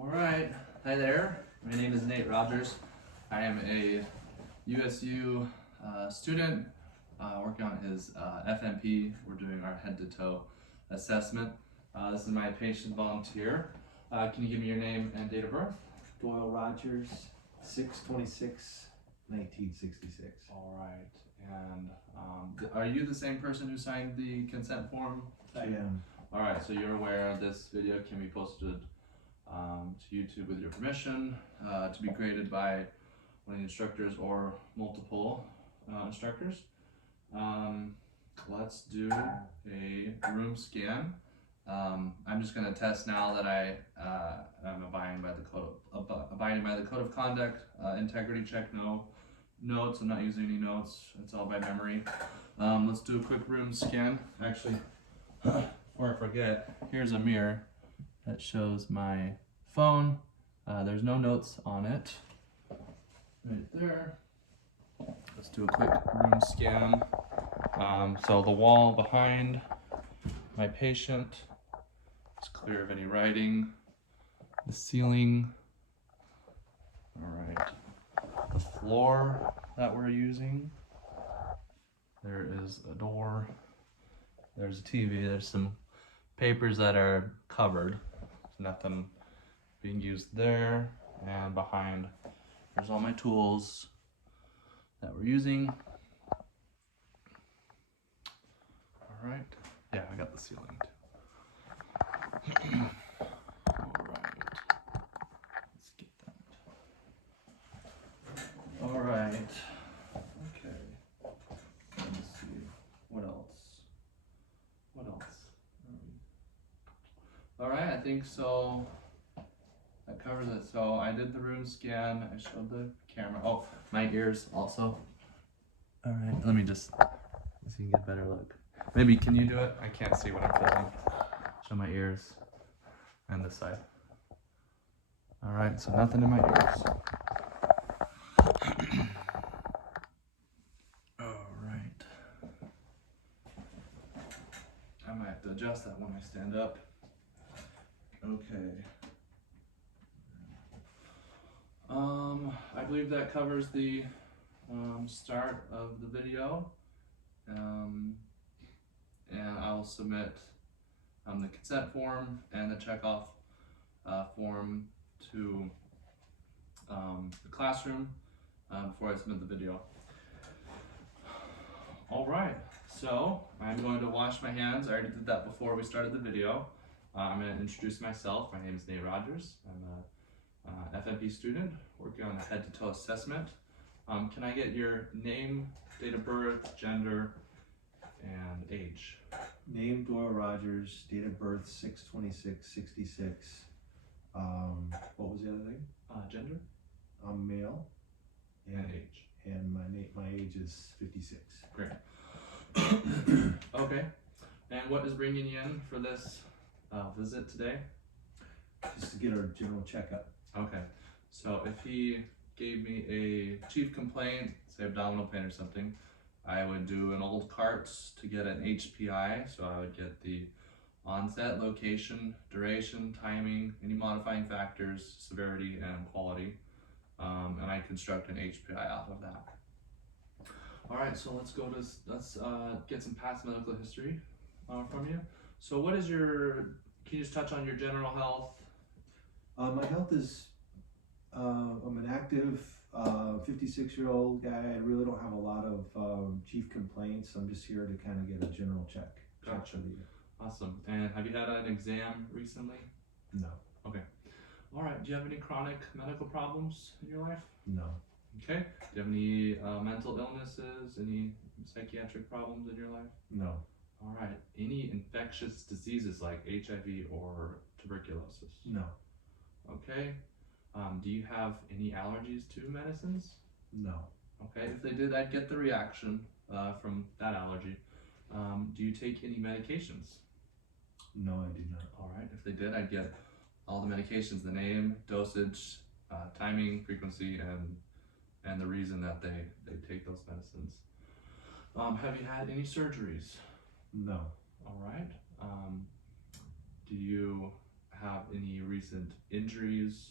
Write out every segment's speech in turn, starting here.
All right, hi there. My name is Nate Rogers. I am a USU student working on his FNP. We're doing our head-to-toe assessment. This is my patient volunteer. Can you give me your name and date of birth? Doyle Rogers, 6/26/1966. All right, and are you the same person who signed the consent form? I am. All right, so you're aware this video can be posted to YouTube with your permission, to be graded by one of the instructors or multiple instructors. Let's do a room scan. I'm just going to test now that I'm abiding by the code of conduct. Integrity check, no notes. I'm not using any notes. It's all by memory. Let's do a quick room scan. Actually, before I forget, here's a mirror that shows my phone. There's no notes on it. Right there. Let's do a quick room scan. So the wall behind my patient is clear of any writing. The ceiling. All right. The floor that we're using. There is a door. There's a TV. There's some papers that are covered. There's nothing being used there. And behind, there's all my tools that we're using. All right. Yeah, I got the ceiling too. All right. Let's get that. All right. Okay. Let's see. What else? What else? All right, I think so. That covers it. So I did the room scan. I showed the camera. Oh, my ears also. All right, let me just so you can get a better look. Maybe can you do it? I can't see what I'm filming. Show my ears and this side. All right, so nothing in my ears. All right. I might have to adjust that when I stand up. Okay. I believe that covers the start of the video. And I will submit the consent form and the checkoff form to the classroom before I submit the video. All right, so I'm going to wash my hands. I already did that before we started the video. I'm going to introduce myself. My name is Nate Rogers. I'm a FNP student working on a head-to-toe assessment. Can I get your name, date of birth, gender, and age? Name Doyle Rogers, date of birth 6/26/66. What was the other thing? Gender I'm male, and age. and my age is 56. Great. Okay. And what is bringing you in for this visit today? Just to get our general checkup. Okay. So if he gave me a chief complaint, say abdominal pain or something, I would do an old CARTS to get an HPI. So I would get the onset, location, duration, timing, any modifying factors, severity, and quality. And I construct an HPI out of that. All right, so let's get some past medical history from you. So what is can you just touch on your general health? My health is, I'm an active 56-year-old guy. I really don't have a lot of chief complaints. I'm just here to kind of get a general check. Gotcha. For the year. Awesome. And have you had an exam recently? No. Okay. All right. Do you have any chronic medical problems in your life? No. Okay. Do you have any mental illnesses, any psychiatric problems in your life? No. All right. Any infectious diseases like HIV or tuberculosis? No. Okay. Do you have any allergies to medicines? No. Okay. If they did, I'd get the reaction from that allergy. Do you take any medications? No, I do not. All right. If they did, I'd get all the medications, the name, dosage, timing, frequency, and the reason that they take those medicines. Have you had any surgeries? No. All right. Do you have any recent injuries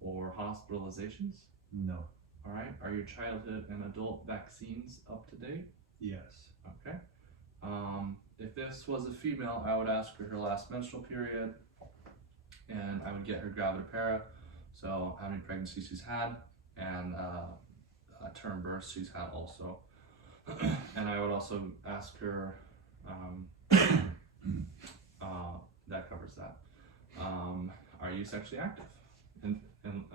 or hospitalizations? No. All right. Are your childhood and adult vaccines up to date? Yes. Okay. If this was a female, I would ask her last menstrual period, and I would get her gravidipara, so how many pregnancies she's had, and term births she's had also. And I would also ask her, that covers that. Are you sexually active? And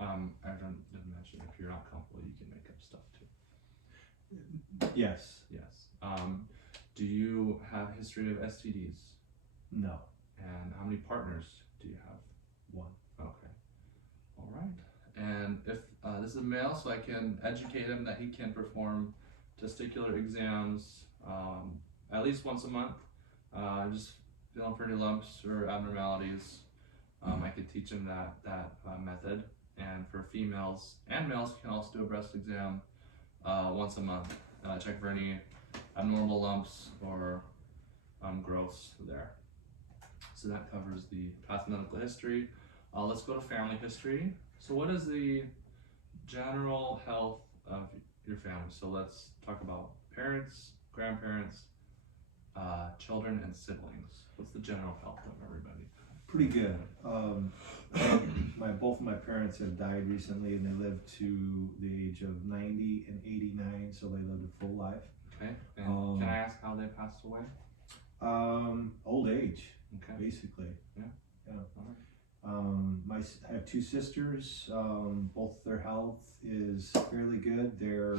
I didn't mention, if you're not comfortable, you can make up stuff too. Yes. Yes. Do you have a history of STDs? No. And how many partners do you have? One. Okay. All right. And if this is a male, so I can educate him that he can perform testicular exams at least once a month. Just feeling for any lumps or abnormalities. I could teach him that method. And for females and males, can also do a breast exam once a month. Check for any abnormal lumps or growths there. So that covers the past medical history. Let's go to family history. So what is the general health of your family? So let's talk about parents, grandparents, children, and siblings. What's the general health of everybody? Pretty good. Both of my parents have died recently, and they lived to the age of 90 and 89, so they lived a full life. Okay. And can I ask how they passed away? Old age, Okay. basically. Yeah. Yeah. All right. I have two sisters. Both their health is fairly good. They're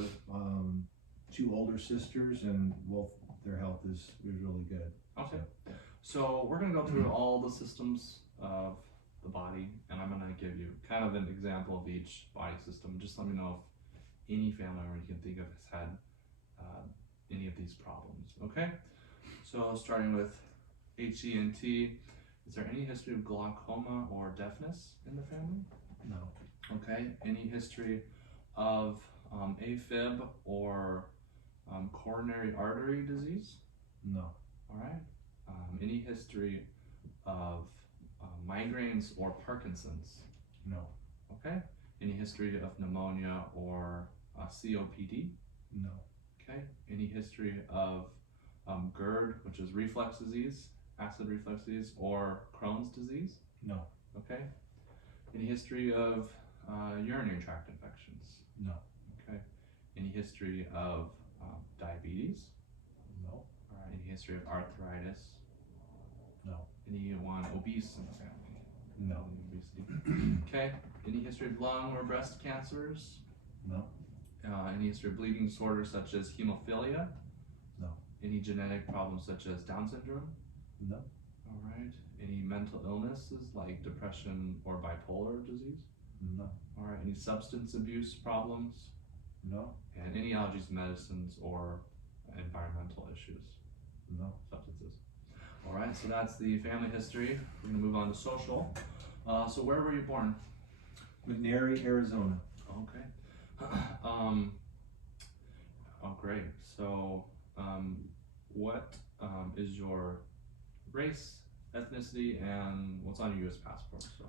two older sisters, and both their health is really good. Okay. So we're gonna go through all the systems of the body, and I'm gonna give you kind of an example of each body system. Just let me know if any family member you can think of has had any of these problems. Okay. So starting with HENT, is there any history of glaucoma or deafness in the family? No. Okay. Any history of AFib or coronary artery disease? No. All right. Any history of migraines or Parkinson's? No. Okay. Any history of pneumonia or COPD? No. Okay. Any history of GERD, which is reflux disease, acid reflux disease, or Crohn's disease? No. Okay. Any history of urinary tract infections? No. Okay. Any history of diabetes? No. All right. Any history of arthritis? No. Anyone obese in the family? No. Obesity. Okay. Any history of lung or breast cancers? No. Any history of bleeding disorders such as hemophilia? No. Any genetic problems such as Down syndrome? No. All right. Any mental illnesses like depression or bipolar disease? No. All right. Any substance abuse problems? No. And any allergies to medicines or environmental issues? No. Substances. All right. So that's the family history. We're going to move on to social. So where were you born? McNairy, Arizona. Okay. Oh, great. So, what is your race, ethnicity, and what's on your U.S. passport? So,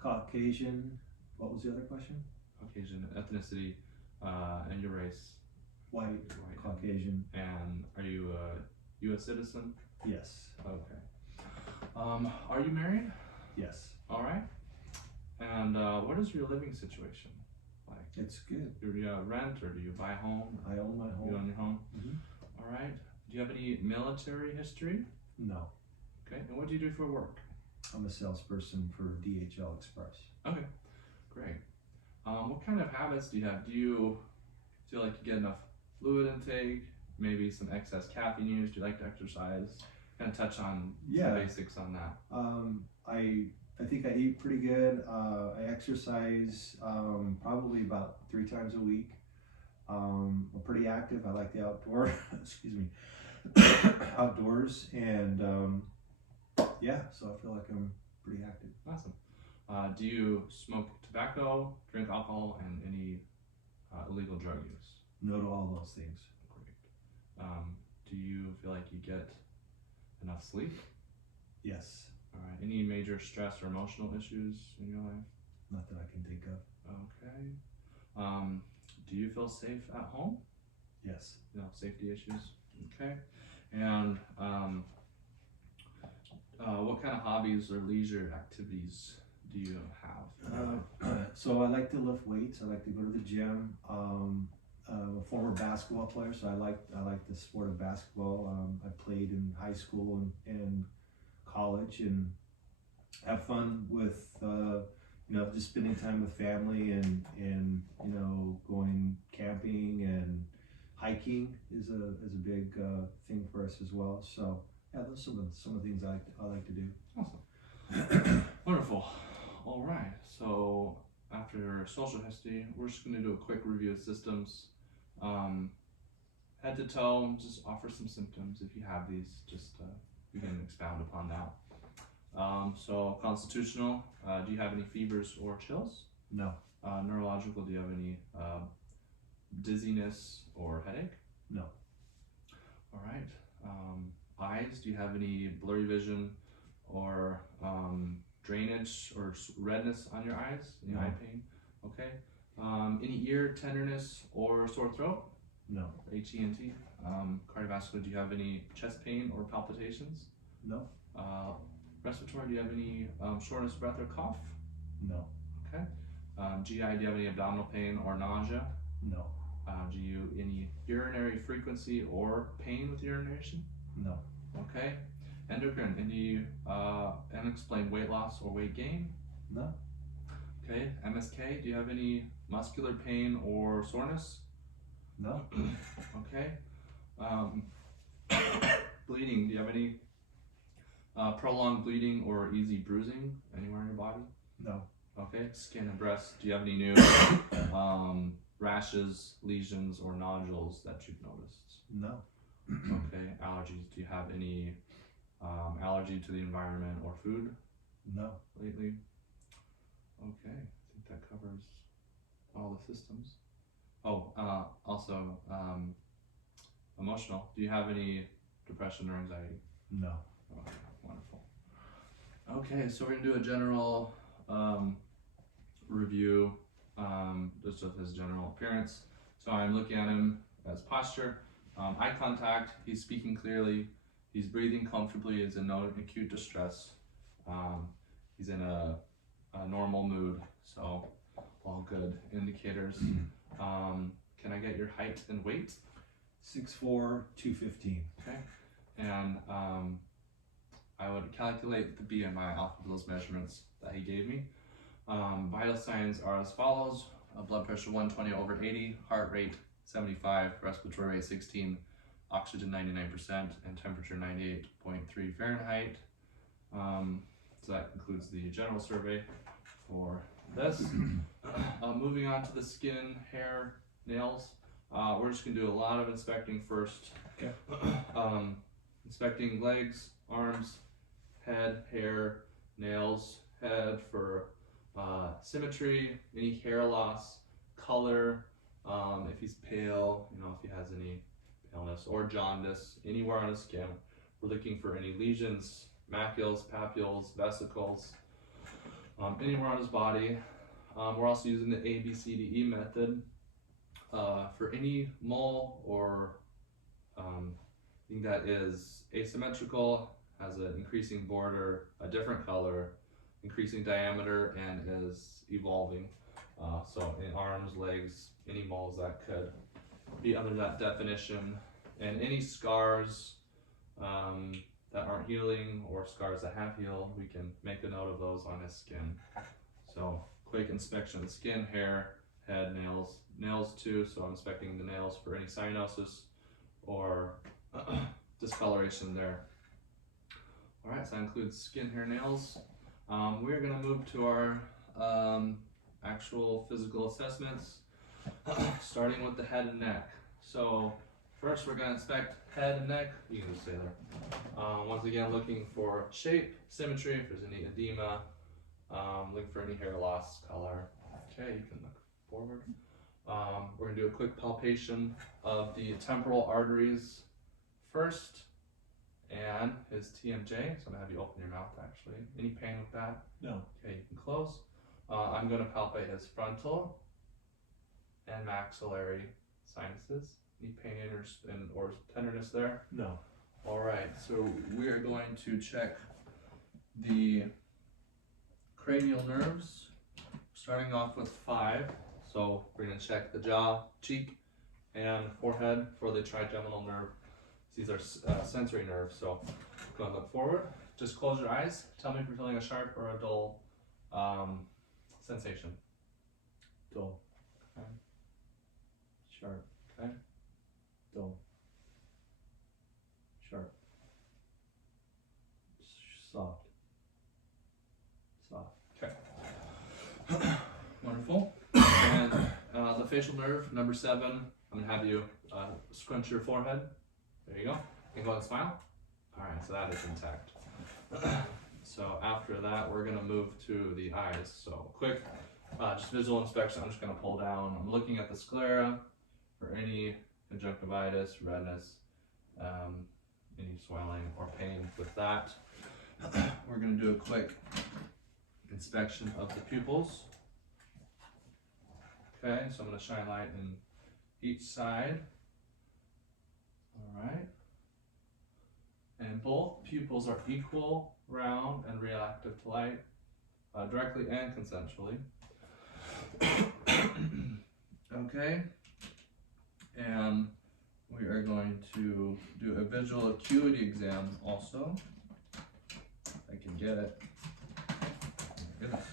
Caucasian. What was the other question? Caucasian, ethnicity, and your race. White. White. Caucasian. And are you a U.S. citizen? Yes. Okay. Are you married? Yes. All right. And what is your living situation like? It's good. Do you rent or do you buy a home? I own my You home. own your home? Mhm. All right. Do you have any military history? No. Okay. And what do you do for work? I'm a salesperson for DHL Express. Okay. Great. What kind of habits do you have? Do you feel like you get enough fluid intake? Maybe some excess caffeine use? Do you like to exercise? Kind of touch on Yeah. the basics on that. I think I eat pretty good. I exercise probably about 3 times a week. I'm pretty active. I like the outdoor. Excuse me. Outdoors, and yeah, so I feel like I'm pretty active. Awesome. Do you smoke tobacco, drink alcohol, and any illegal drug use? No to all those things. Great. Do you feel like you get enough sleep? Yes. All right. Any major stress or emotional issues in your life? Not that I can think of. Okay. Do you feel safe at home? Yes. No safety issues. Okay. And what kind of hobbies or leisure activities do you have? So I like to lift weights. I like to go to the gym. I'm a former basketball player, so I like the sport of basketball. I played in high school and college, and have fun with just spending time with family and going camping and hiking is a big thing for us as well. So yeah, those are some of the things I like to do. Awesome. Wonderful. All right. So after social history, we're just going to do a quick review of systems. Head to toe, just offer some symptoms if you have these. Just we can expound upon that. So constitutional, do you have any fevers or chills? No. Neurological, do you have any dizziness or headache? No. All right. Eyes, do you have any blurry vision or drainage or redness on your eyes? Any No. eye pain? Okay. Any ear tenderness or sore throat? No. HENT. Cardiovascular, do you have any chest pain or palpitations? No. Respiratory, do you have any shortness of breath or cough? No. Okay. GI, do you have any abdominal pain or nausea? No. Do you any urinary frequency or pain with urination? No. Okay. Endocrine, any unexplained weight loss or weight gain? No. Okay. MSK, do you have any muscular pain or soreness? No. Okay. Bleeding, do you have any prolonged bleeding or easy bruising anywhere in your body? No. Okay. Skin and breast, do you have any new rashes, lesions, or nodules that you've noticed? No. Okay. Allergies, do you have any allergy to the environment or food No. lately? Okay, I think that covers all the systems. Oh, also emotional. Do you have any depression or anxiety? No. Okay, wonderful. Okay, so we're gonna do a general review just of his general appearance. So I'm looking at him as posture, eye contact, he's speaking clearly, he's breathing comfortably, he's in no acute distress, he's in a normal mood, so all good indicators. Can I get your height and weight? 6'4", 215. Okay, and I would calculate the BMI off of those measurements that he gave me. Vital signs are as follows: blood pressure 120/80, heart rate 75, respiratory rate 16, oxygen 99%, and temperature 98.3 Fahrenheit. So that concludes the general survey for this. Moving on to the skin, hair, nails. We're just gonna do a lot of inspecting first. Okay. Inspecting legs, arms, head, hair, nails, head for symmetry, any hair loss, color, if he's pale, if he has any paleness or jaundice anywhere on his skin. We're looking for any lesions, macules, papules, vesicles, anywhere on his body. We're also using the ABCDE method for any mole or thing that is asymmetrical, has an increasing border, a different color, increasing diameter, and is evolving. So in arms, legs, any moles that could be under that definition, and any scars that aren't healing or scars that have healed, we can make a note of those on his skin. So quick inspection of the skin, hair, head, nails too, so I'm inspecting the nails for any cyanosis or discoloration there. Alright, so that includes skin, hair, nails. We're going to move to our actual physical assessments, starting with the head and neck. So first we're going to inspect head and neck. You can just stay there. Once again, looking for shape, symmetry, if there's any edema, looking for any hair loss, color. Okay, you can look forward. We're going to do a quick palpation of the temporal arteries first, and his TMJ. So I'm gonna have you open your mouth actually. Any pain with that? No. Okay, you can close. I'm gonna palpate his frontal and maxillary sinuses. Any pain or tenderness there? No. All right, so we are going to check the cranial nerves, starting off with 5. So we're going to check the jaw, cheek, and forehead for the trigeminal nerve. These are sensory nerves. So go and look forward. Just close your eyes. Tell me if you're feeling a sharp or a dull sensation. Dull. Okay. Sharp. Okay. Dull. Sharp. Soft. Soft. Okay. Wonderful. And the facial nerve, number 7, I'm going to have you scrunch your forehead. There you go. And go and smile. Alright, so that is intact. So after that, we're going to move to the eyes. So quick, just visual inspection. I'm just going to pull down. I'm looking at the sclera for any conjunctivitis, redness, any swelling or pain with that. We're going to do a quick inspection of the pupils. Okay, so I'm going to shine light in each side. All right. And both pupils are equal, round, and reactive to light, directly and consensually. Okay. And we are going to do a visual acuity exam also. If I can get it. Goodness.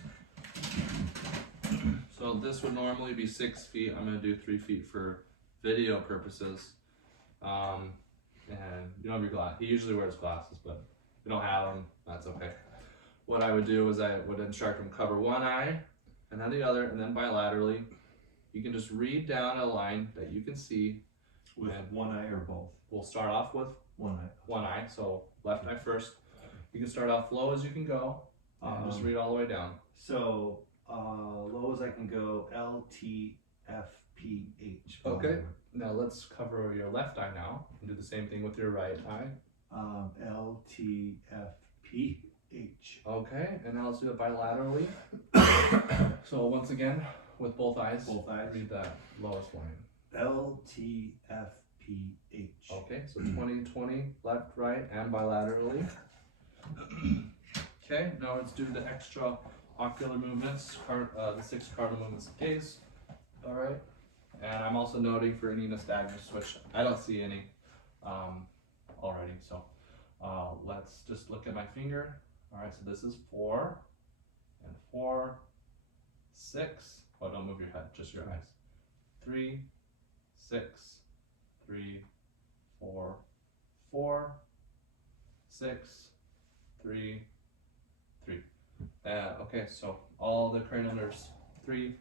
So this would normally be 6 feet. I'm going to do 3 feet for video purposes. And you don't have your glass. He usually wears glasses, but if you don't have them, that's okay. What I would do is I would instruct him cover one eye and then the other, and then bilaterally. You can just read down a line that you can see. With one eye or both? We'll start off with one eye. So left eye first. You can start off low as you can go, and just read all the way down. So low as I can go, L, T, F, P, H. Okay. Now let's cover your left eye now and do the same thing with your right eye. L, T, F, P, H. Okay, and now let's do it bilaterally. So once again, with both eyes. Both eyes. Read that lowest line. L, T, F, P, H. Okay, so 20-20, left, right, and bilaterally. Okay, now let's do the extra ocular movements, the 6 cardinal movements of gaze. All right, and I'm also noting for any nystagmus, which I don't see any already. So let's just look at my finger. All right, so this is 4 and 4, 6. Oh, don't move your head, just your eyes. 3, 6, 3, 4, 4, 6, 3, 3. Okay, so all the cranial nerves 3,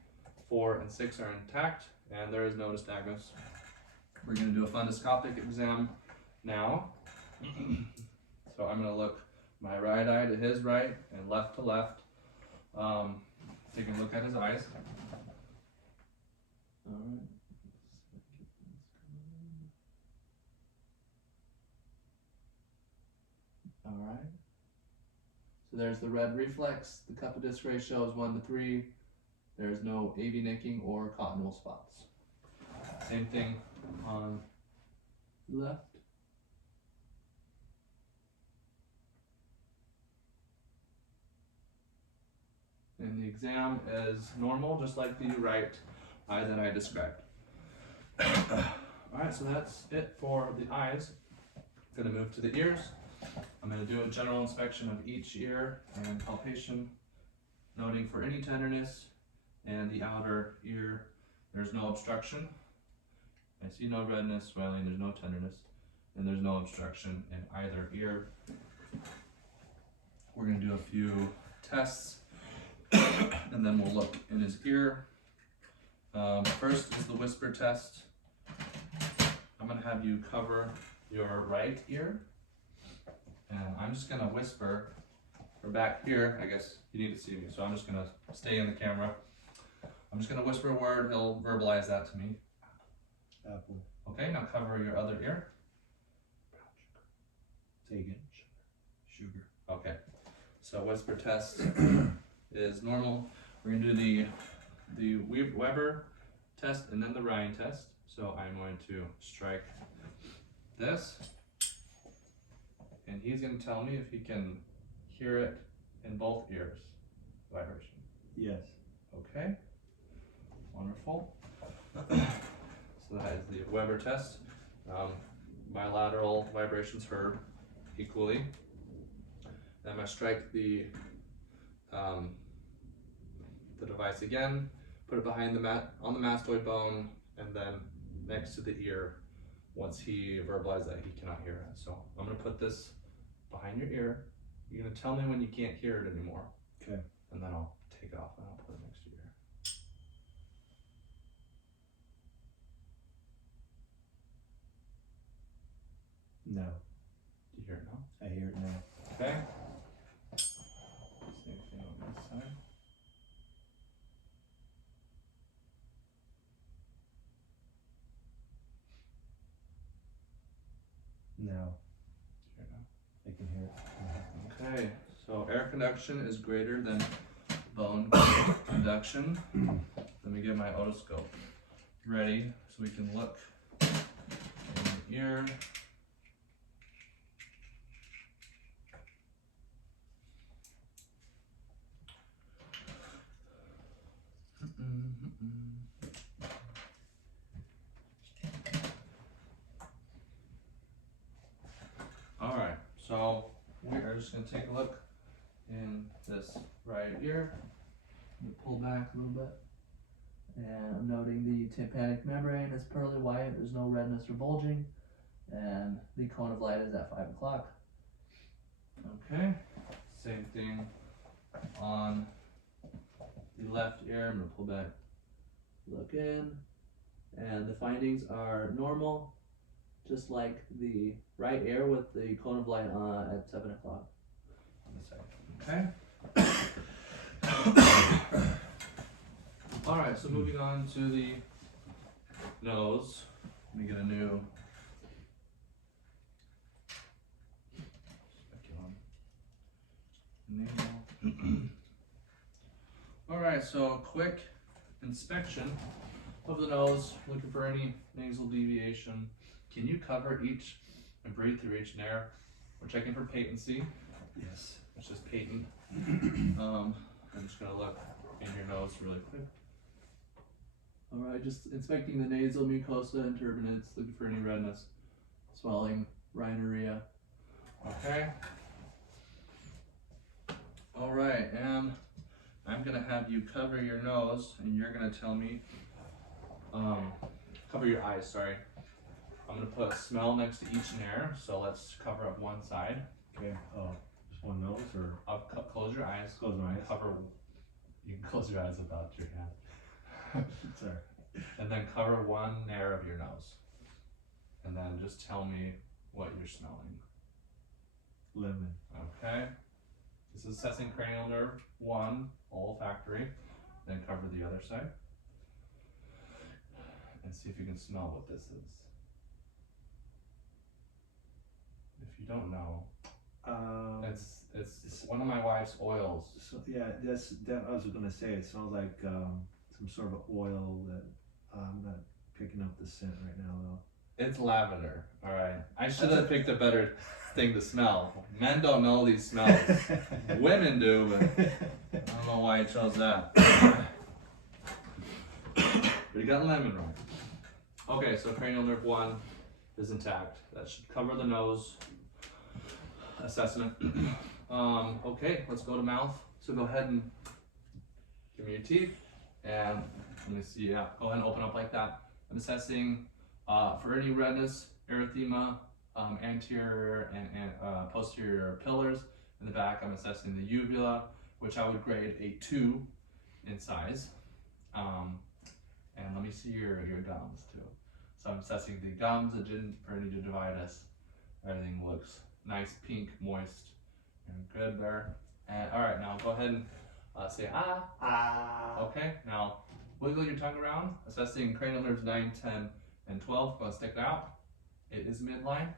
4, and 6 are intact, and there is no nystagmus. We're going to do a fundoscopic exam now. So I'm going to look my right eye to his right and left to left. Take a look at his eyes. All right. All right. So there's the red reflex. The cup of disc ratio is 1:3. There's no AV nicking or cottonwool spots. Same thing on the left. And the exam is normal, just like the right eye that I described. Alright, so that's it for the eyes. I'm going to move to the ears. I'm going to do a general inspection of each ear and palpation, noting for any tenderness, and the outer ear, there's no obstruction. I see no redness, swelling, there's no tenderness, and there's no obstruction in either ear. We're going to do a few tests, and then we'll look in his ear. First is the whisper test. I'm going to have you cover your right ear, and I'm just going to whisper, or back here, I guess you need to see me, so I'm just going to stay in the camera. I'm just going to whisper a word, he'll verbalize that to me. Apple. Okay, now cover your other ear. Taken. Sugar. Okay. So whisper test is normal. We're gonna do the Weber test and then the Ryan test. So I'm going to strike this, and he's gonna tell me if he can hear it in both ears. Vibration. Yes. Okay. Wonderful. So that is the Weber test. Bilateral vibrations heard equally. Then I'm gonna strike the device again, put it behind on the mastoid bone, and then next to the ear once he verbalizes that he cannot hear it. So I'm gonna put this behind your ear. You're gonna tell me when you can't hear it anymore. Okay. And then I'll take it off and I'll put it next to your ear. No. Do you hear it now? I hear it now. Okay. Same thing on this side. No. Do you hear it now? I can hear it. Okay, so air conduction is greater than bone conduction. Let me get my otoscope ready so we can look in the ear. Alright, so we are just going to take a look in this right ear. I'm gonna pull back a little bit. And I'm noting the tympanic membrane is pearly white, there's no redness or bulging. And the cone of light is at 5 o'clock. Okay, same thing on the left ear. I'm going to pull back. Look in. And the findings are normal, just like the right ear with the cone of light on at 7 o'clock. On this side. Okay. Alright, so moving on to the nose. Let me get a new speculum. Alright, so quick inspection of the nose, looking for any nasal deviation. Can you cover each and breathe through each nair? We're checking for patency, Yes. which is patent. I'm just gonna look in your nose really quick. Alright, just inspecting the nasal mucosa and turbinates, looking for any redness, swelling, rhinorrhea. Okay. Alright, and I'm gonna have you cover your nose and you're gonna tell me, cover your eyes, sorry. I'm gonna put a smell next to each nair, so let's cover up one side. Okay. Oh, just one nose or Close your eyes. close my eyes? Cover, you can close your eyes without your hand. Sorry. And then cover one nair of your nose. And then just tell me what you're smelling. Lemon. Okay. This is assessing cranial nerve 1, olfactory. Then cover the other side. And see if you can smell what this is. If you don't know, it's one of my wife's oils. So yeah, that I was gonna say it smells like some sort of oil that I'm not picking up the scent right now though. It's lavender. All right. I should have picked a better thing to smell. Men don't know these smells. Women do, but I don't know why I chose that. But you got lemon right. Okay, so cranial nerve 1 is intact. That should cover the nose assessment. Okay, let's go to mouth. So go ahead and give me your teeth. And let me see, yeah, go ahead and open up like that. I'm assessing for any redness, erythema, anterior and posterior pillars. In the back, I'm assessing the uvula, which I would grade a 2 in size. And let me see your gums too. So I'm assessing the gums for any gingivitis. Everything looks nice, pink, moist, and good there. And all right, now go ahead and say ah. Ah. Okay, now wiggle your tongue around, assessing cranial nerves 9, 10, and 12. Go and stick it out. It is midline.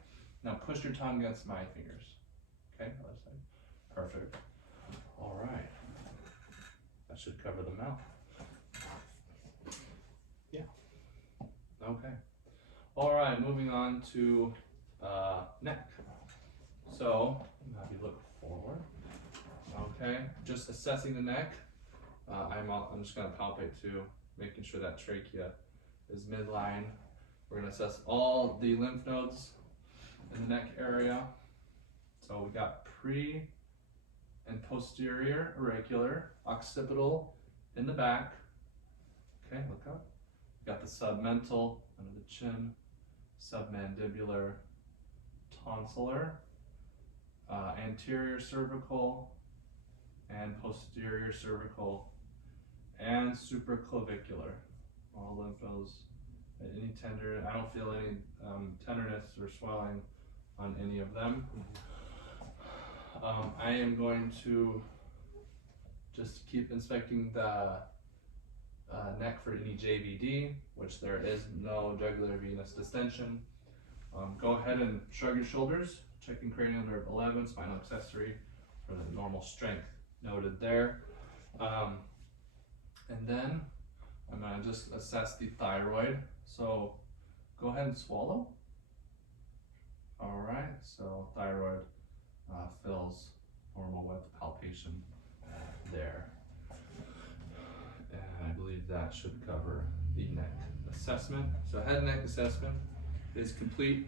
Now push your tongue against my fingers. Okay, other side. Perfect. All right. That should cover the mouth. Yeah. Okay. All right, moving on to neck. So, have you look forward. Okay, just assessing the neck. I'm just gonna palpate too, making sure that trachea is midline. We're gonna assess all the lymph nodes in the neck area. So we got pre and posterior auricular, occipital in the back. Okay, look up. We got the submental under the chin, submandibular, tonsillar, anterior cervical, and posterior cervical, and supraclavicular. All lymph nodes. Any tender, I don't feel any tenderness or swelling on any of them. I am going to just keep inspecting the neck for any JVD, which there is no jugular venous distension. Go ahead and shrug your shoulders, checking cranial nerve 11, spinal accessory for the normal strength noted there. And then I'm gonna just assess the thyroid. So go ahead and swallow. All right, so thyroid feels normal with palpation there. And I believe that should cover the neck assessment. So head and neck assessment is complete.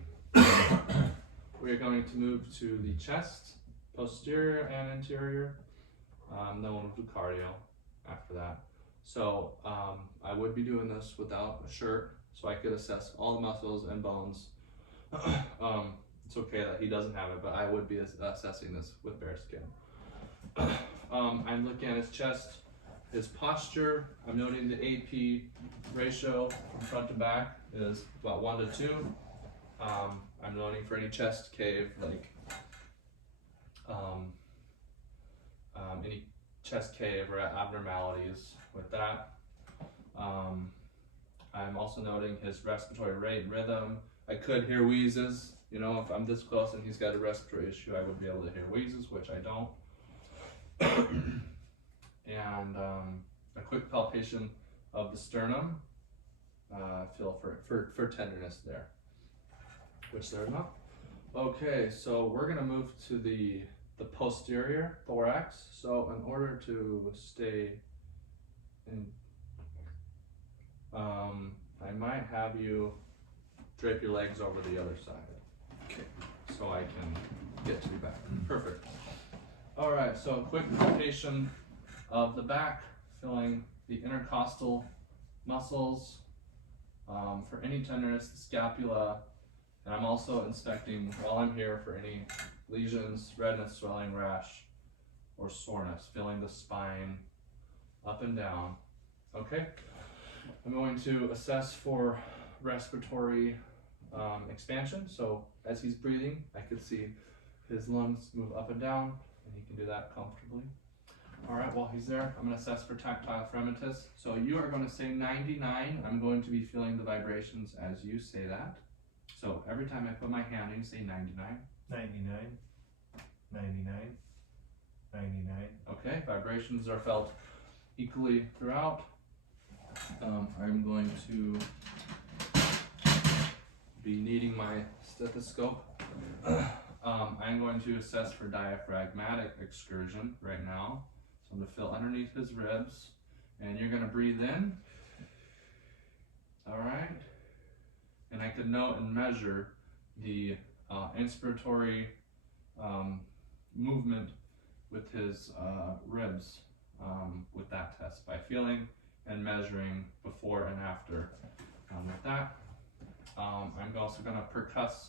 We are going to move to the chest, posterior and interior. Then we'll move to cardio after that. So I would be doing this without a shirt, so I could assess all the muscles and bones. It's okay that he doesn't have it, but I would be assessing this with bare skin. I'm looking at his chest, his posture. I'm noting the AP ratio from front to back is about 1 to 2. I'm noting for any chest cave, like any chest cave or abnormalities with that. I'm also noting his respiratory rate, rhythm. I could hear wheezes. You know, if I'm this close and he's got a respiratory issue, I would be able to hear wheezes, which I don't. And a quick palpation of the sternum. Feel for tenderness there, which there's not. Okay, so we're gonna move to the posterior thorax. So in order to stay in, I might have you drape your legs over the other side. Okay. So I can get to your back. Perfect. All right, so a quick palpation of the back, feeling the intercostal muscles, for any tenderness, the scapula, and I'm also inspecting while I'm here for any lesions, redness, swelling, rash, or soreness, feeling the spine up and down. Okay, I'm going to assess for respiratory expansion. So as he's breathing, I could see his lungs move up and down, and he can do that comfortably. All right, while he's there, I'm going to assess for tactile fremitus. So you are going to say 99. I'm going to be feeling the vibrations as you say that. So every time I put my hand in, you say 99. 99, 99, 99. Okay, vibrations are felt equally throughout. I'm going to be needing my stethoscope. I'm going to assess for diaphragmatic excursion right now. So I'm going to feel underneath his ribs, and you're going to breathe in. All right. And I could note and measure the inspiratory movement with his ribs with that test by feeling and measuring before and after. With that, I'm also going to percuss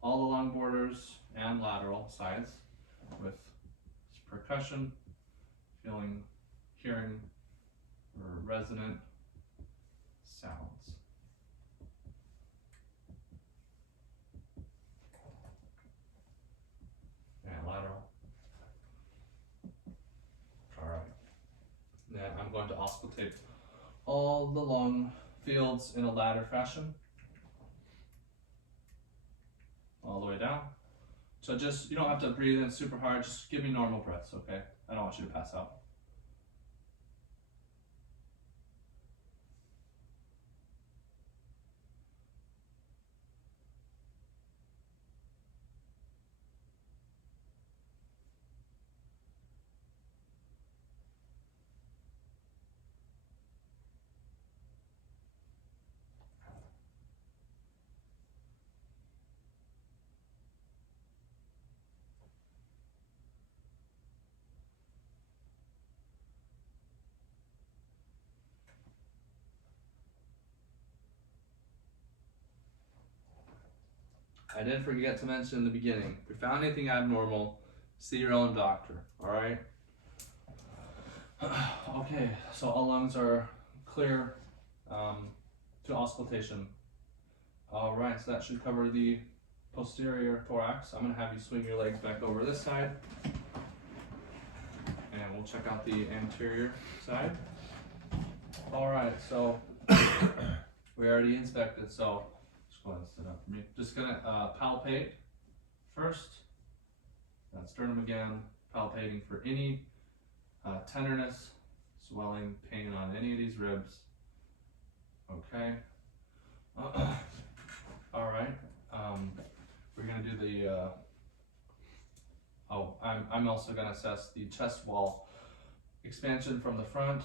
all the lung borders and lateral sides with percussion, feeling, hearing, or resonant sounds. And lateral. All right. Then I'm going to auscultate all the lung fields in a ladder fashion. all the way down. So just, you don't have to breathe in super hard, just give me normal breaths, okay? I don't want you to pass out. I did forget to mention in the beginning, if you found anything abnormal, see your own doctor, alright? Okay, so all lungs are clear to auscultation. Alright, so that should cover the posterior thorax. I'm going to have you swing your legs back over this side. And we'll check out the anterior side. Alright, so we already inspected, so just go ahead and sit up for me. Just gonna palpate first. That sternum again, palpating for any tenderness, swelling, pain on any of these ribs. Okay. Alright. We're gonna do the I'm also gonna assess the chest wall expansion from the front.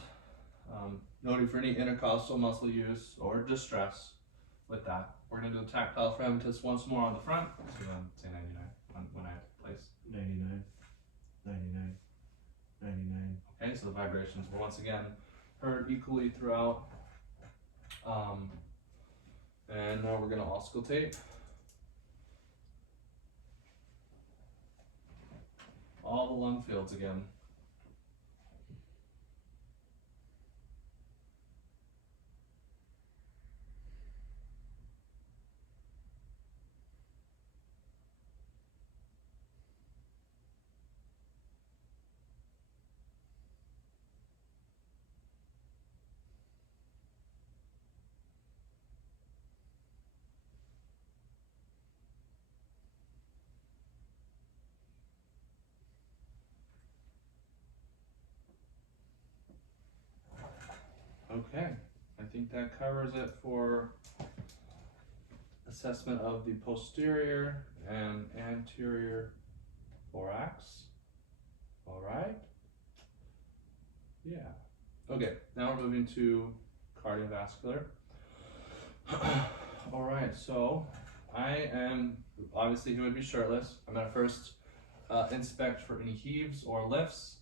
Noting for any intercostal muscle use or distress with that. We're going to do a tactile fragmentus once more on the front. So then say 99 when I place. 99, 99, 99. Okay, so the vibrations were once again heard equally throughout. And now we're going to auscultate. All the lung fields again. Okay, I think that covers it for assessment of the posterior and anterior thorax. All right. Yeah. Okay, now we're moving to cardiovascular. All right, so I am obviously going to be shirtless. I'm going to first inspect for any heaves or lifts,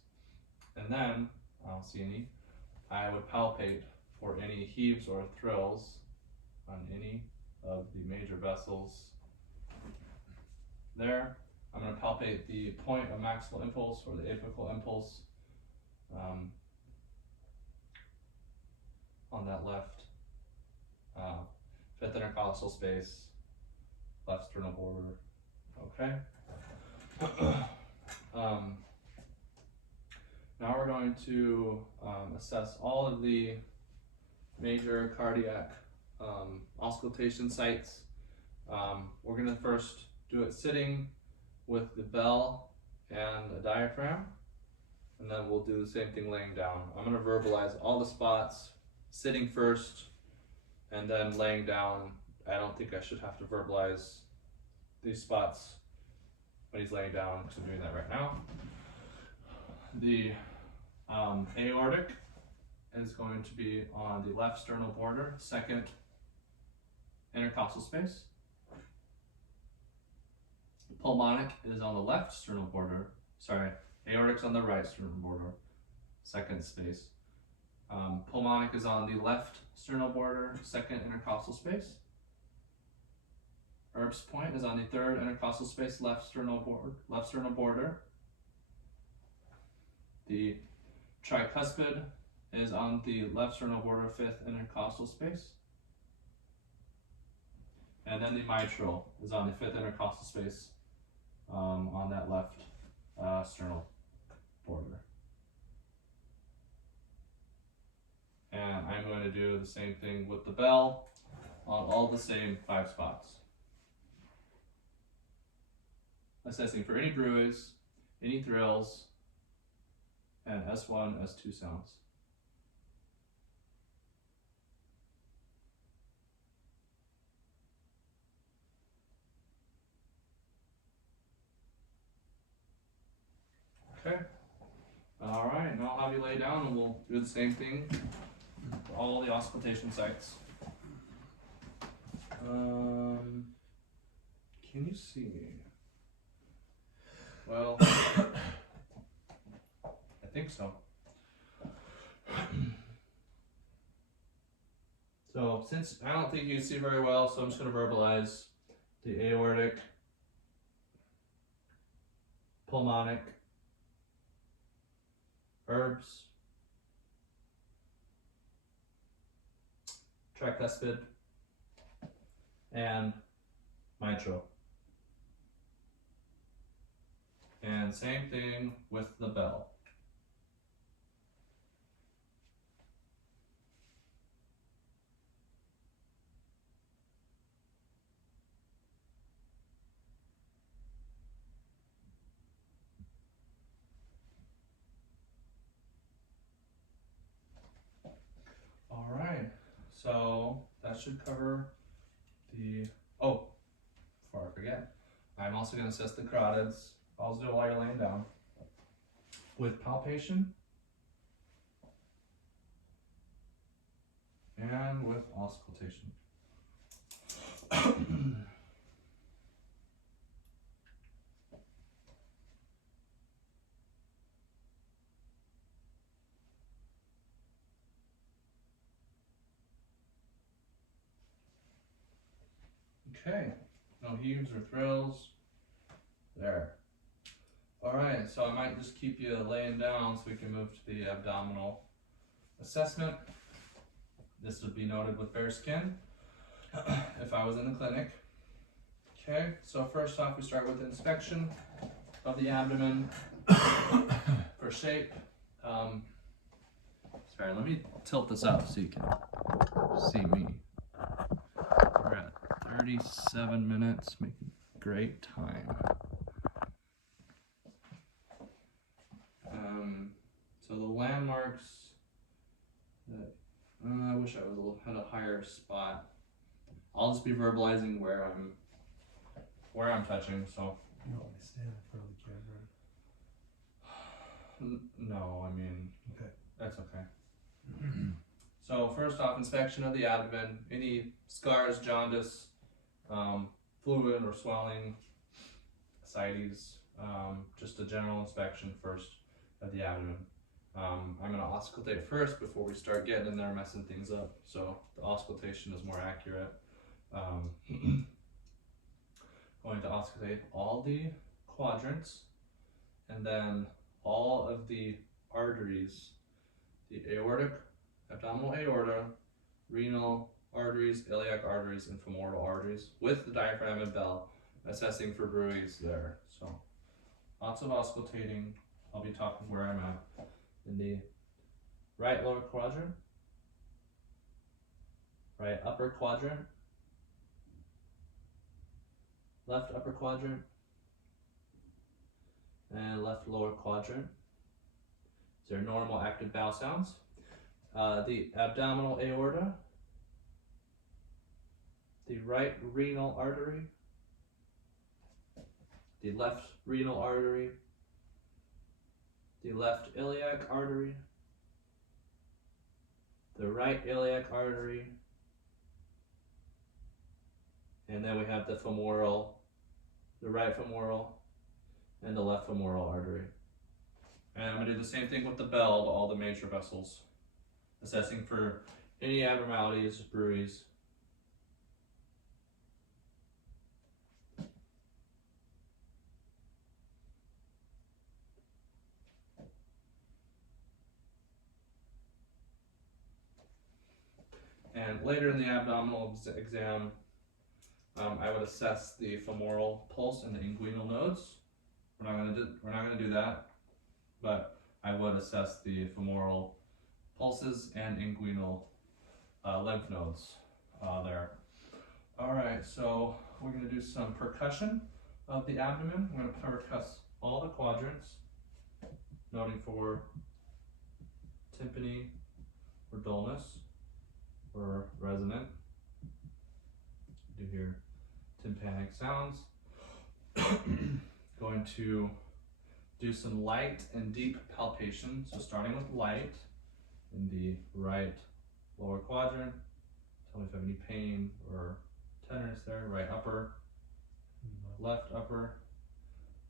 and then I don't see any. I would palpate for any heaves or thrills on any of the major vessels there. I'm going to palpate the point of maximal impulse or the apical impulse on that left fifth intercostal space, left sternal border. Okay. Now we're going to assess all of the major cardiac auscultation sites. We're going to first do it sitting with the bell and a diaphragm, and then we'll do the same thing laying down. I'm going to verbalize all the spots, sitting first, and then laying down. I don't think I should have to verbalize these spots when he's laying down, because I'm doing that right now. The aortic is going to be on the left sternal border, second intercostal space. Pulmonic is on the left sternal border. Sorry, aortic's on the right sternal border, second space. Pulmonic is on the left sternal border, second intercostal space. Erb's point is on the third intercostal space, left sternal border. The tricuspid is on the left sternal border, fifth intercostal space. And then the mitral is on the fifth intercostal space on that left sternal border. And I'm going to do the same thing with the bell on all the same 5 spots. assessing for any bruise, any thrills, and S1, S2 sounds. Okay. All right, now I'll have you lay down and we'll do the same thing for all the auscultation sites. Can you see me? Well, I think so. So since I don't think you can see very well, so I'm just going to verbalize the aortic, pulmonic, herbs, tricuspid, and mitral. And same thing with the bell. All right, so that should cover the, oh, before I forget, I'm also going to assess the carotids. I'll do it while you're laying down with palpation and with auscultation. Okay, no heaves or thrills. There. Alright, so I might just keep you laying down so we can move to the abdominal assessment. This would be noted with bare skin if I was in the clinic. Okay, so first off we start with inspection of the abdomen for shape. Sorry, let me tilt this up so you can see me. We're at 37 minutes, making great time. So the landmarks that I wish I was had a higher spot. I'll just be verbalizing where I'm touching. So You don't want me to stand in front of the camera. no, I mean Okay. that's okay. So first off, inspection of the abdomen. Any scars, jaundice, fluid or swelling, ascites. Just a general inspection first of the abdomen. I'm going to auscultate first before we start getting in there messing things up, so the auscultation is more accurate. Going to auscultate all the quadrants and then all of the arteries, the aortic, abdominal aorta, renal arteries, iliac arteries, and femoral arteries with the diaphragm and bell, assessing for bruits there. So lots of auscultating. I'll be talking where I'm at. In the right lower quadrant, right upper quadrant, left upper quadrant, and left lower quadrant. These are normal active bowel sounds. The abdominal aorta, the right renal artery, the left renal artery, the left iliac artery, the right iliac artery, and then we have the femoral, the right femoral, and the left femoral artery. And I'm going to do the same thing with the bell to all the major vessels, assessing for any abnormalities, bruits. And later in the abdominal exam, I would assess the femoral pulse and the inguinal nodes. We're not gonna do that, but I would assess the femoral pulses and inguinal lymph nodes there. All right, so we're gonna do some percussion of the abdomen. I'm going to percuss all the quadrants, noting for tympany or dullness or resonant. You hear tympanic sounds. Going to do some light and deep palpation. So starting with light in the right lower quadrant. Tell me if I have any pain or tenderness there. Right upper, left upper,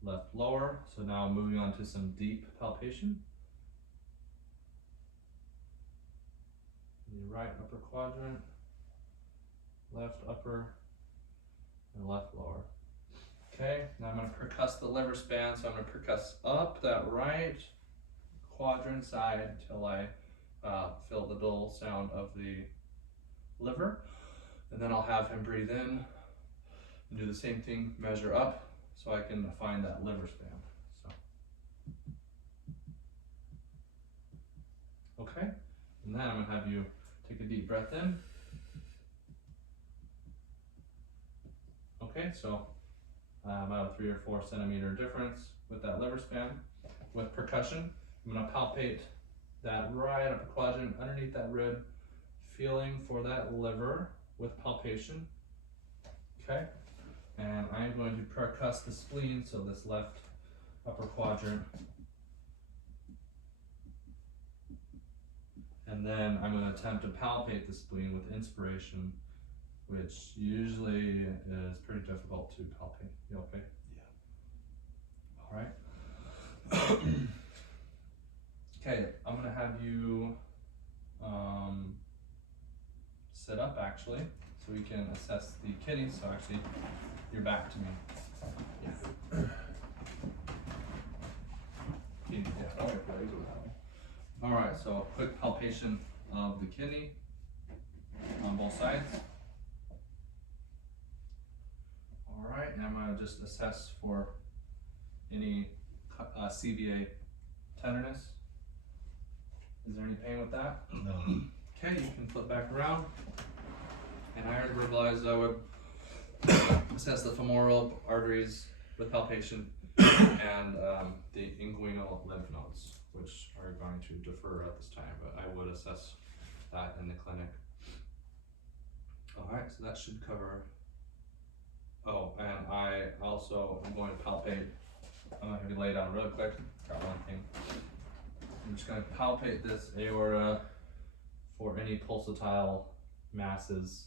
left lower. So now moving on to some deep palpation. The right upper quadrant, left upper, and left lower. Okay, now I'm going to percuss the liver span. So I'm going to percuss up that right quadrant side till I feel the dull sound of the liver. And then I'll have him breathe in and do the same thing, measure up so I can find that liver span. So, okay, and then I'm going to have you take a deep breath in. Okay, so about a 3 or 4 centimeter difference with that liver span. With percussion, I'm going to palpate that right upper quadrant underneath that rib, feeling for that liver with palpation. Okay, and I'm going to percuss the spleen, so this left upper quadrant. And then I'm going to attempt to palpate the spleen with inspiration, which usually is pretty difficult to palpate. You okay? Yeah. All right. Okay, I'm going to have you sit up actually, so we can assess the kidneys. So actually, you're back to me. Yeah. Yeah. Okay. All right, so a quick palpation of the kidney on both sides. All right, and I'm going to just assess for any CVA tenderness. Is there any pain with that? No. Okay, you can flip back around. And I already verbalized I would assess the femoral arteries with palpation and the inguinal lymph nodes, which are going to defer at this time, but I would assess that in the clinic. All right, so that should cover. Oh, and I also am going to palpate. I'm going to have you lay down real quick. Got one thing. I'm just going to palpate this aorta for any pulsatile masses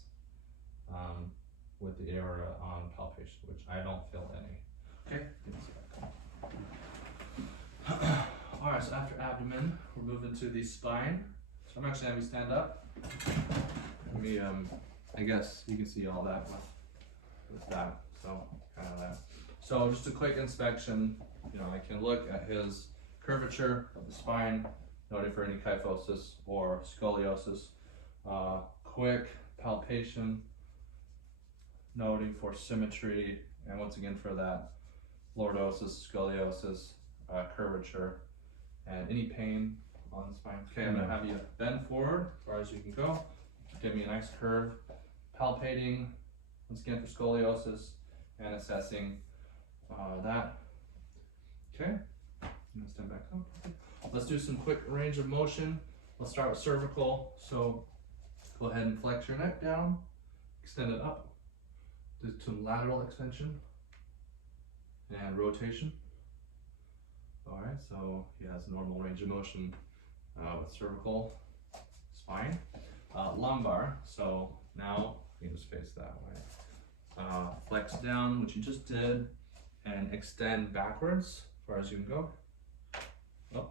with the aorta on palpation, which I don't feel any. Okay, give me a sec. All right, so after abdomen, we're moving to the spine. So I'm actually having you stand up. Let me, I guess you can see all that with that, so kind of that. So just a quick inspection, you know, I can look at his curvature of the spine, noting for any kyphosis or scoliosis. Quick palpation, noting for symmetry, and once again for that lordosis, scoliosis, curvature, and any pain on the spine. Okay, I'm gonna have you bend forward as far as you can go. Give me a nice curve, palpating, once again for scoliosis, and assessing that. Okay, I'm gonna stand back up. Let's do some quick range of motion. Let's start with cervical. So go ahead and flex your neck down, extend it up. Do some lateral extension and rotation. All right, so he has normal range of motion with cervical, spine, lumbar. So now you can just face that way. Flex down, which you just did, and extend backwards as far as you can go. Oh,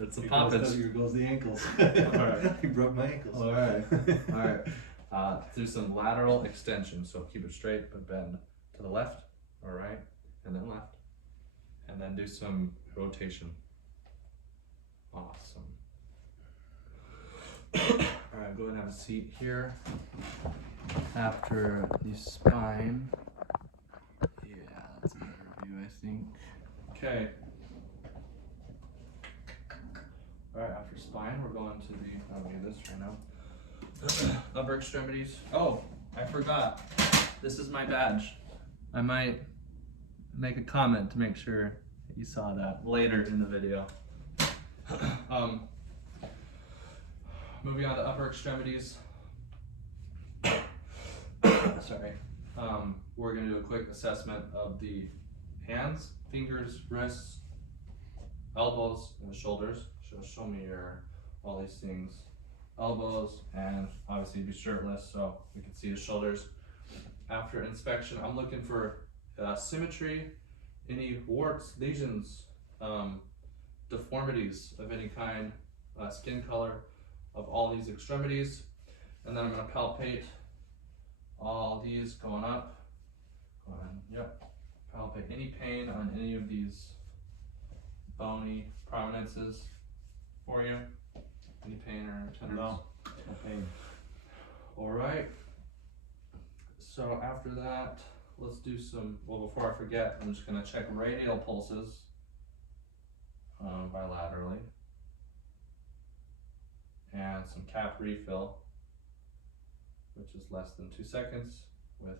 it's a poppage. Here goes the ankles. All right. He broke my ankles. All right. All right. Do some lateral extension. So keep it straight, but bend to the left or right, and then left. And then do some rotation. Awesome. All right, go ahead and have a seat here. After the spine. Yeah, that's a better view, I think. Okay. All right, after spine, we're going to the, I'll do this right now. Upper extremities. Oh, I forgot. This is my badge. I might make a comment to make sure that you saw that later in the video. Moving on to upper extremities. Sorry. We're going to do a quick assessment of the hands, fingers, wrists, elbows, and the shoulders. So show me all these things. Elbows, and obviously be shirtless so we can see the shoulders. After inspection, I'm looking for symmetry, any warts, lesions, deformities of any kind, skin color of all these extremities. And then I'm going to palpate all these going up. Yep. Palpate any pain on any of these bony prominences for you. Any pain or tenderness? No pain. All right. So after that, let's do some, well, before I forget, I'm just gonna check radial pulses bilaterally. And some cap refill, which is less than 2 seconds with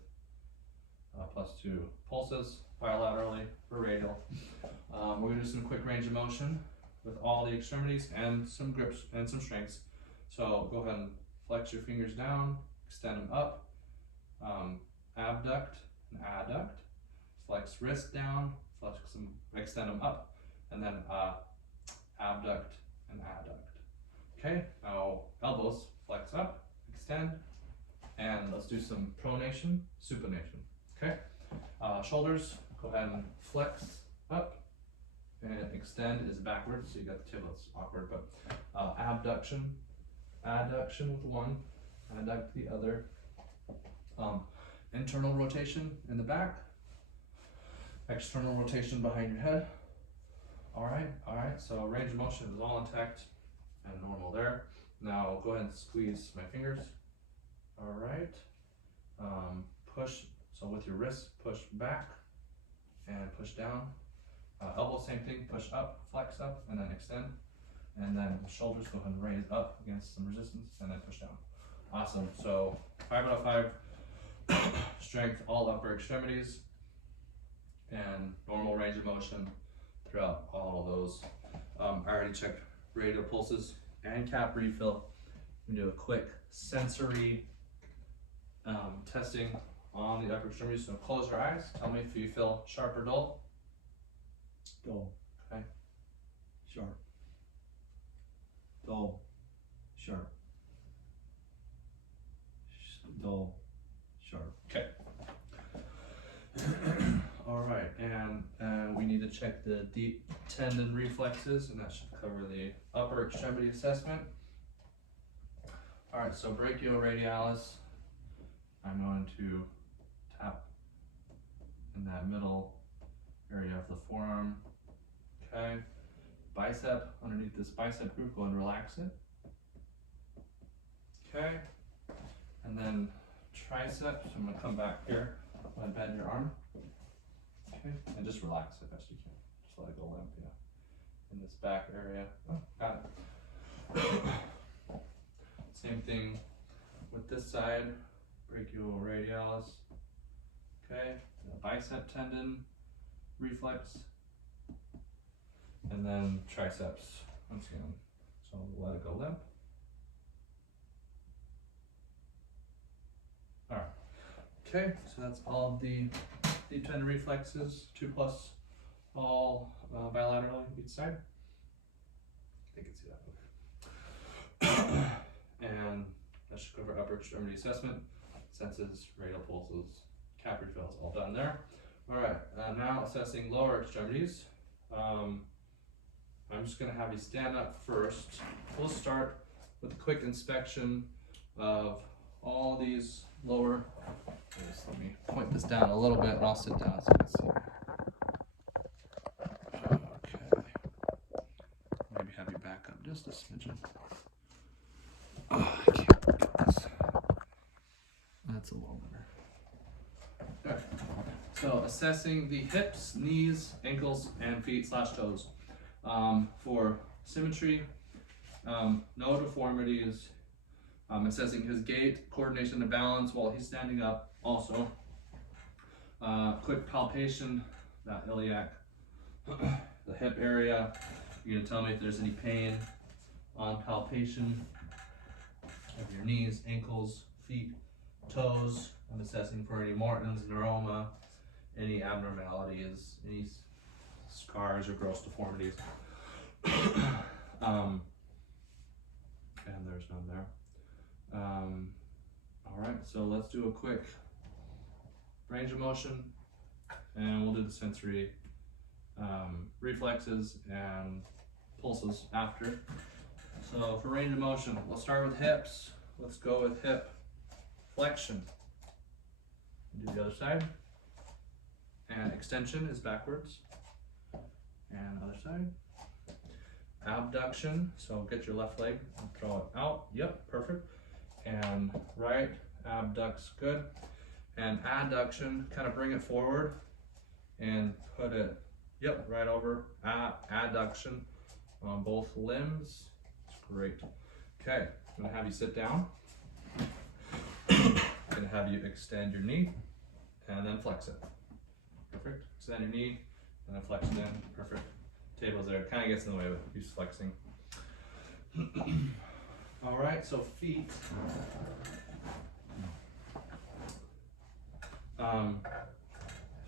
+2 pulses bilaterally for radial. We're gonna do some quick range of motion with all the extremities and some grips and some strengths. So go ahead and flex your fingers down, extend them up, abduct and adduct, flex wrist down, flex them, extend them up, and then abduct and adduct. Okay, now elbows, flex up, extend, and let's do some pronation, supination. Okay, shoulders, go ahead and flex up, and extend is backwards, so you got the tip, it's awkward, but abduction, adduction with one, adduct the other. Internal rotation in the back, external rotation behind your head. All right, so range of motion is all intact and normal there. Now go ahead and squeeze my fingers. All right, push, so with your wrist, push back and push down. Elbow, same thing, push up, flex up, and then extend. And then shoulders, go ahead and raise up against some resistance, and then push down. Awesome, so 5 out of 5 strength, all upper extremities, and normal range of motion throughout all of those. I already checked radial pulses and cap refill. We do a quick sensory testing on the upper extremities. So close your eyes, tell me if you feel sharp or dull. Dull. Okay. Sharp. Dull. Sharp. Dull. Sharp. Okay. All right, and we need to check the deep tendon reflexes, and that should cover the upper extremity assessment. All right, so brachioradialis, I'm going to tap in that middle area of the forearm. Okay, bicep, underneath this bicep groove, go and relax it. Okay, and then triceps, I'm gonna come back here and bend your arm. Okay, and just relax it best you can. Just let it go limp, yeah. In this back area. Oh, got it. Same thing with this side, brachioradialis. Okay, the bicep tendon reflex. And then triceps, once again. So let it go limp. Alright. Okay, so that's all of the deep tendon reflexes, 2+, all bilaterally each side. I can see that. Okay. And that should cover upper extremity assessment, senses, radial pulses, cap refills, all done there. Alright, now assessing lower extremities. I'm just going to have you stand up first. We'll start with a quick inspection of all these lower. Just let me point this down a little bit and I'll sit down so you can see. Okay. Maybe have you back up just a smidgen. Oh, I can't get this. That's a little better. Okay. So assessing the hips, knees, ankles, and feet/toes. For symmetry, no deformities. Assessing his gait, coordination, and balance while he's standing up also. Quick palpation, that iliac, the hip area. You're gonna tell me if there's any pain on palpation of your knees, ankles, feet, toes. I'm assessing for any Morton's, neuroma, any abnormalities, any scars or gross deformities. And there's none there. All right, so let's do a quick range of motion, and we'll do the sensory reflexes and pulses after. So for range of motion, we'll start with hips. Let's go with hip flexion. Do the other side. And extension is backwards. And other side. Abduction, so get your left leg and throw it out. Yep, perfect. And right abducts, good. And adduction, kind of bring it forward and put it, yep, right over. Adduction on both limbs. Great. Okay, I'm gonna have you sit down. I'm gonna have you extend your knee and then flex it. Perfect. Extend your knee and then flex it in. Perfect. Table's there. Kind of gets in the way of you flexing. All right, so feet.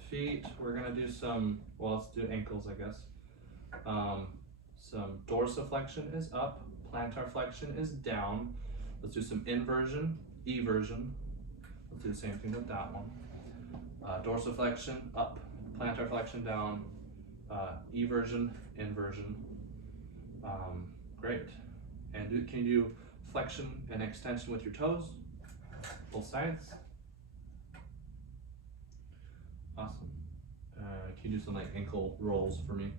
Feet, we're gonna do some, well, let's do ankles, I guess. Some dorsiflexion is up, plantar flexion is down. Let's do some inversion, eversion. Let's do the same thing with that one. Dorsiflexion up, plantar flexion down, eversion, inversion. Great. And can you do flexion and extension with your toes? Both sides. Awesome. Can you do some like ankle rolls for me?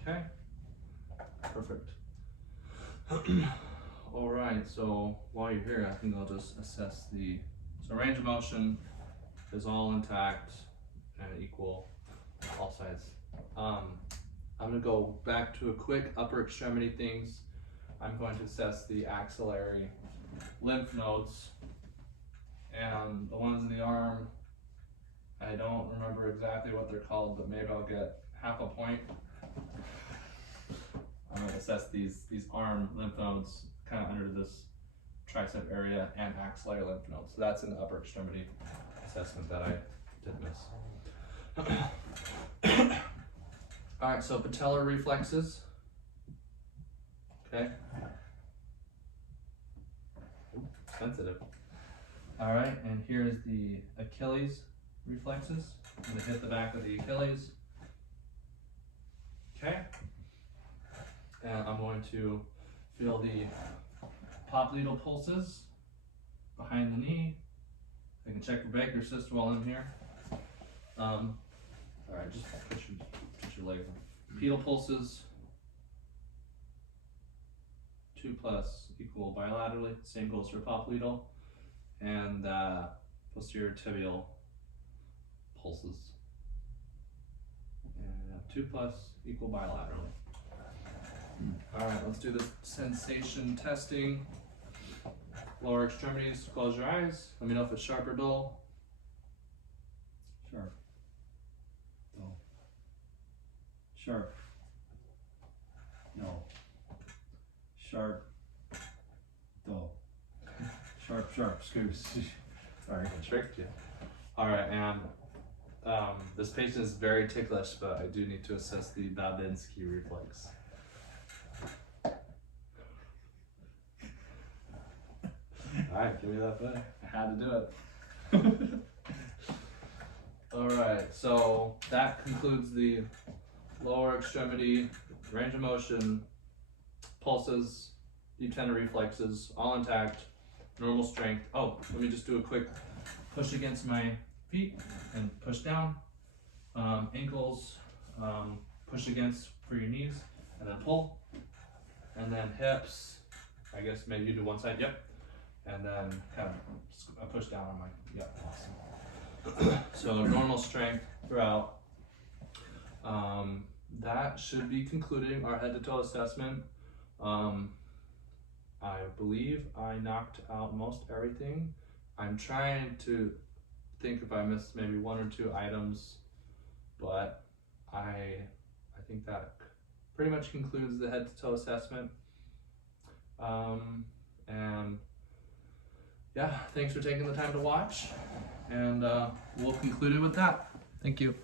Okay. Perfect. All right, so while you're here, I think I'll just assess so range of motion is all intact and equal, all sides. I'm gonna go back to a quick upper extremity things. I'm going to assess the axillary lymph nodes and the ones in the arm. I don't remember exactly what they're called, but maybe I'll get half a point. I'm gonna assess these arm lymph nodes kind of under this tricep area and axillary lymph nodes. So that's in the upper extremity assessment that I did miss. All right, so patellar reflexes. Okay. Ooh, sensitive. All right, and here's the Achilles reflexes. I'm gonna hit the back of the Achilles. Okay. And I'm going to feel the popliteal pulses behind the knee. I can check for Baker's cyst while I'm here. All right, just push your leg. Pedal pulses, 2+ equal bilaterally. Same goes for popliteal, and posterior tibial pulses, and 2+ equal bilaterally. All right, let's do the sensation testing. Lower extremities, close your eyes. Let me know if it's sharp or dull. Sharp. Dull. Sharp. No. Sharp. Dull. Sharp, sharp, scoops. Sorry. I tricked you. All right, and this patient is very ticklish, but I do need to assess the Babinski reflex. All right, give me that back. I had to do it. All right, so that concludes the lower extremity range of motion, pulses, deep tendon reflexes, all intact, normal strength. Oh, let me just do a quick push against my feet and push down. Ankles, push against for your knees and then pull. And then hips, I guess maybe you do one side, yep. And then kind of push down on my, yep, awesome. So normal strength throughout. That should be concluding our head to toe assessment. I believe I knocked out most everything. I'm trying to think if I missed maybe one or two items, but I think that pretty much concludes the head to toe assessment. And yeah, thanks for taking the time to watch, and we'll conclude it with that. Thank you.